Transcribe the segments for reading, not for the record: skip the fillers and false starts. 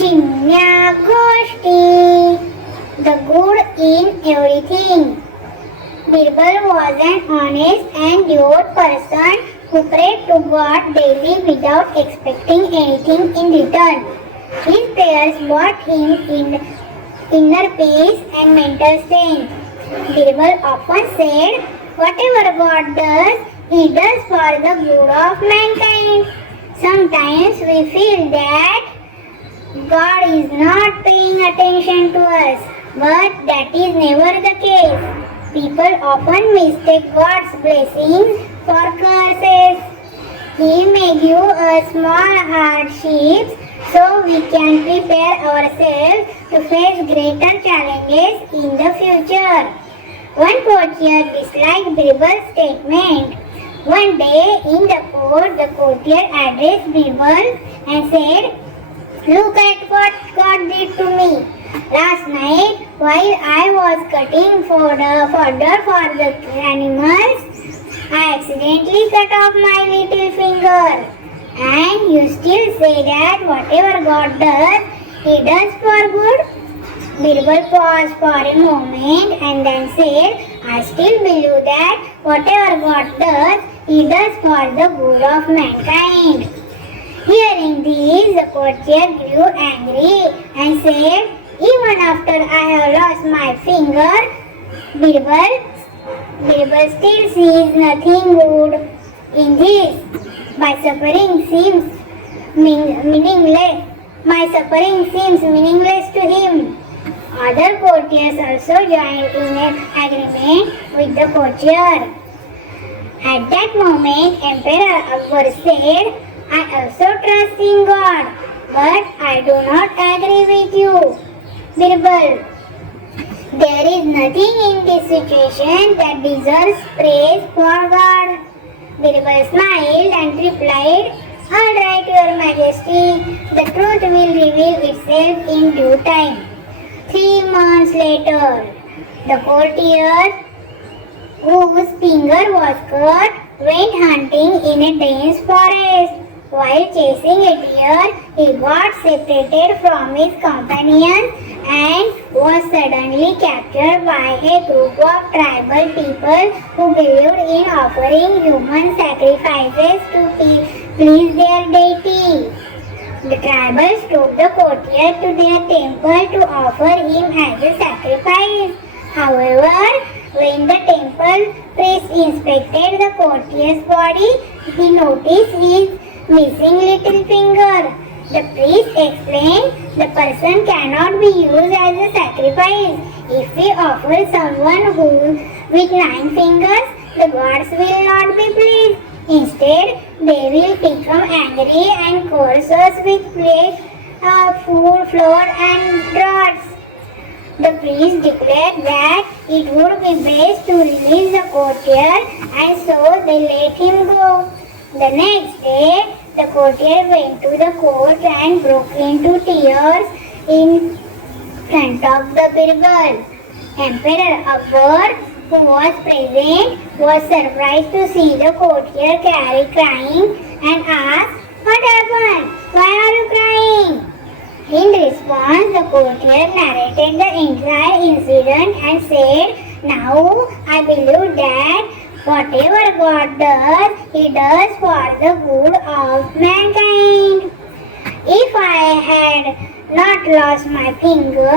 चिन्या गोष्टी. The good in everything. Birbal was an honest and devout person who prayed to God daily without expecting anything in return. His prayers brought him inner peace and mental strength. Birbal often said, "Whatever God does, He does for the good of mankind." Sometimes we feel that God is not paying attention to us, but that is never the case. People often mistake God's blessings for curses. He may give us small hardships so we can prepare ourselves to face greater challenges in the future. One courtier disliked Birbal's statement. One day in the courtier addressed Birbal and said, "Look at what God did to me. Last night, while I was cutting fodder for the animals, I accidentally cut off my little finger. And you still say that whatever God does, He does for good?" Birbal paused for a moment and then said, "I still believe that whatever God does, He does for the good of mankind." Hearing this, the courtier grew angry and said, "Even after I have lost my finger, Birbal still sees nothing good in this. My suffering seems meaningless to him." Other courtiers also joined in an agreement with the courtier. At that moment, Emperor Akbar said, "I also trust in God, but I do not agree with you, Birbal. There is nothing in this situation that deserves praise for God." Birbal smiled and replied, "All right, Your Majesty, the truth will reveal itself in due time." 3 months later, the courtier whose finger was cut went hunting in a dense forest. While chasing a deer, he got separated from his companions and was suddenly captured by a group of tribal people who believed in offering human sacrifices to please their deity. The tribals took the courtier to their temple to offer him as a sacrifice. However, when the temple priest inspected the courtier's body, he noticed his missing little finger. The priest explained, "The person cannot be used as a sacrifice. If we offer someone with 9 fingers, the gods will not be pleased. Instead, they will become angry and curse us with flesh, food, flour and dross." The priest declared that it would be best to release the courtier, and so they let him go. The next day, the courtier went to the court and broke into tears in front of the Birbal. Emperor Akbar, who was present, was surprised to see the courtier crying and asked, "What happened? Why are you crying?" In response, the courtier narrated the entire incident and said, "Now I believe that whatever God does, He does for the good of mankind. If I had not lost my finger,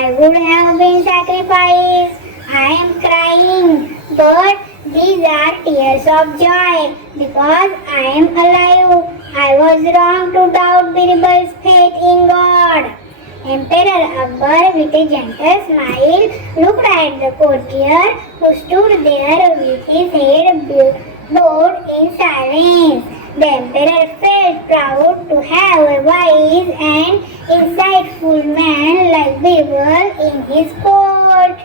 I would have been sacrificed. I am crying, but these are tears of joy because I am alive. I was wrong to doubt Birbal's faith in God." Emperor Akbar, with a gentle smile, looked at the courtier who stood there with his head bowed in silence. The emperor felt proud to have a wise and insightful man like Birbal in his court.